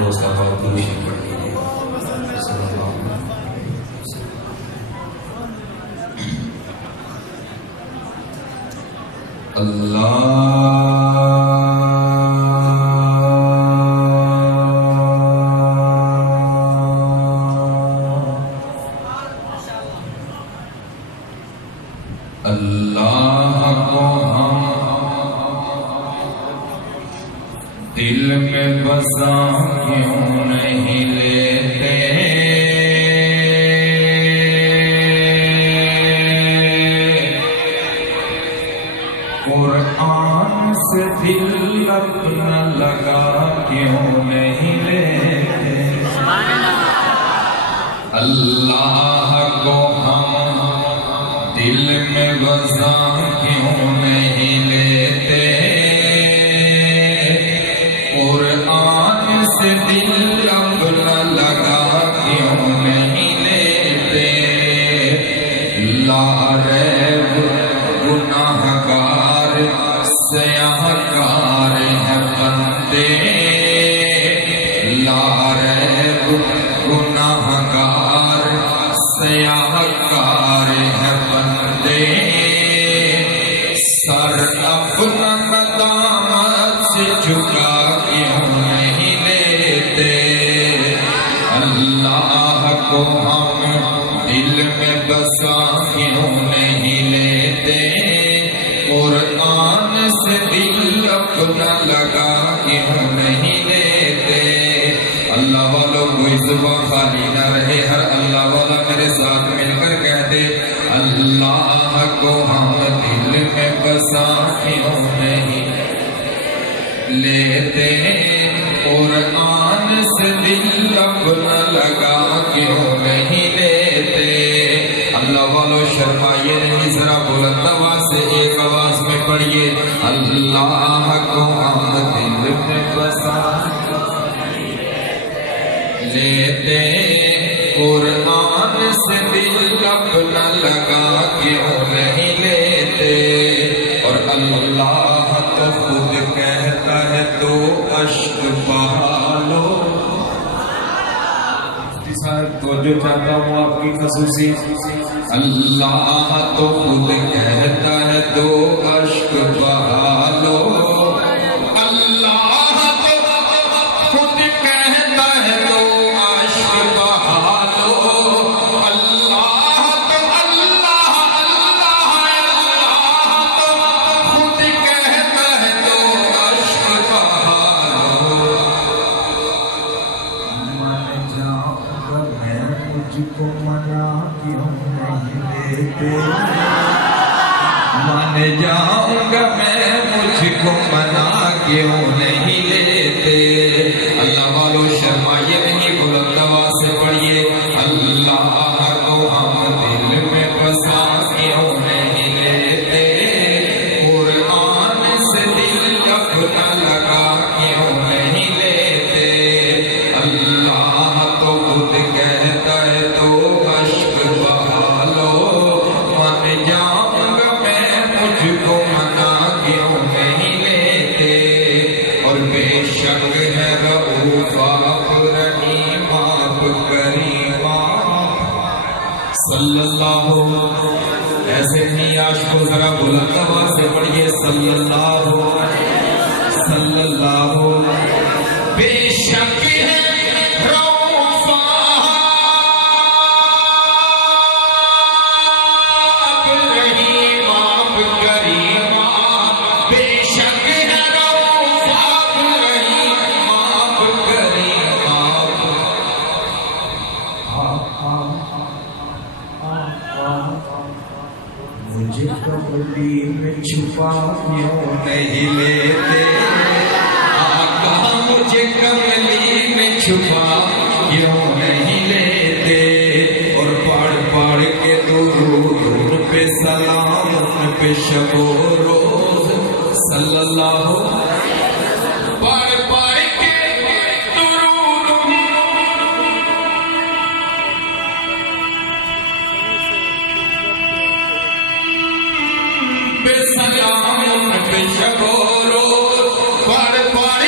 دوست آپ دوشی پڑھ لیجیے اللہ کو ہم دل میں بسا کیوں نہیں لیتے قرآن سے دل اپنا لگا کیوں نہیں لیتے اللہ کو ہم دل میں بسا کیوں نہیں لیتے قرآن سے دل اپنا لگا کیوں نہیں لیتے لا ریب گناہ گار سیاہ کار ہے بندے لا ریب گناہ گار سیاہ کار ہے بندے سر اپنا ندامت سے جھکا کیوں نہیں لیتے اللہ کو ہم دل میں بسا کیوں نہیں لیتے قرآن سے دل اپنا لگا کیوں نہیں لیتے اللہ والوں کوئی زبان خالی نہ رہے ہر اللہ والا میرے ساتھ مل کر کہہ دے اللہ کو ہم دل میں بسا کیوں نہیں لیتے قرآن سے دل اپنا لگا کیوں نہیں لیتے اللہ والوں شرمائیے نہیں ذرا بلند آواز سے ایک آواز میں پڑھیے اللہ کو ہم دل میں بسا لیتے قرآن سے دل اپنا لگا کیوں نہیں لیتے اور اللہ تو خود کہتا ہے تو اشک بہا لو توجہ چاہتا ہوں آپ کی خصوصی اللہ تو خود کہتا ہے تو اشک بہا لو مان جاؤں گا میں مجھ کو منا کیوں نہیں لیتے اللہ والوں شرمائیے نہیں بلند آواز سے پڑھیے اللہ کو ہم دل میں بسا کیوں نہیں لیتے قرآن سے دل اپنا لگا کیوں نہیں لیتے اللہ تو خود کہتا ہے تو اشک بہا لو مان جاؤں گا میں مجھ کو منا کیوں نہیں لیتے اور بے شک ہے رؤوف آپ رحیم آپ کریم صلی اللہ ایسے ہی عاشقوں ذرا بلند آواز سے پڑھیے صلی اللہ بے شک ہے مجھے کملی میں چھپا کیوں نہیں لیتے آقا مجھے کملی میں چھپا کیوں نہیں لیتے اور پڑھ کے درود ان پہ سلام ان پہ شب و روز صلی اللہ سلام پہ شب و روز پڑھ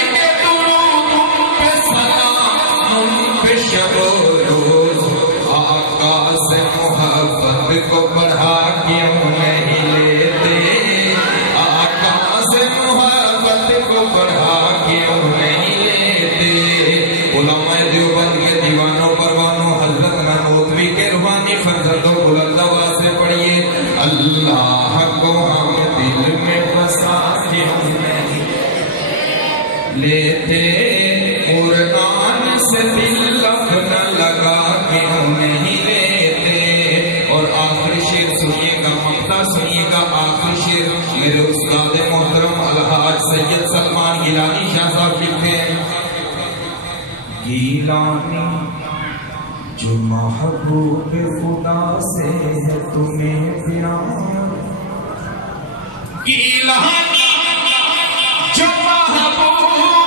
کے درود پہ سلام شب و روز آقا سے محبت کو بڑھا کیوں نہیں لیتے آقا سے محبت کو بڑھا کیوں نہیں لیتے علماء دیوبند کے دیوانوں پروانوں حضرت نانوتوی کے روحانی فرزندوں بلند آواز سے پڑھیے اللہ کو ہم دل میں بسا کیوں نہیں لیتے قرآن سے دل لگنا لگا کیوں نہیں لیتے اور آخری شعر سنیے گا مقطع سنیے گا آخری شعر میرے استاد محترم الحاج سید سلمان گیلانی شاہ صاحب لکھتے ہیں گیلانی جو محبوب خدا سے ہے تمہیں پیار گیلانی جو محبوب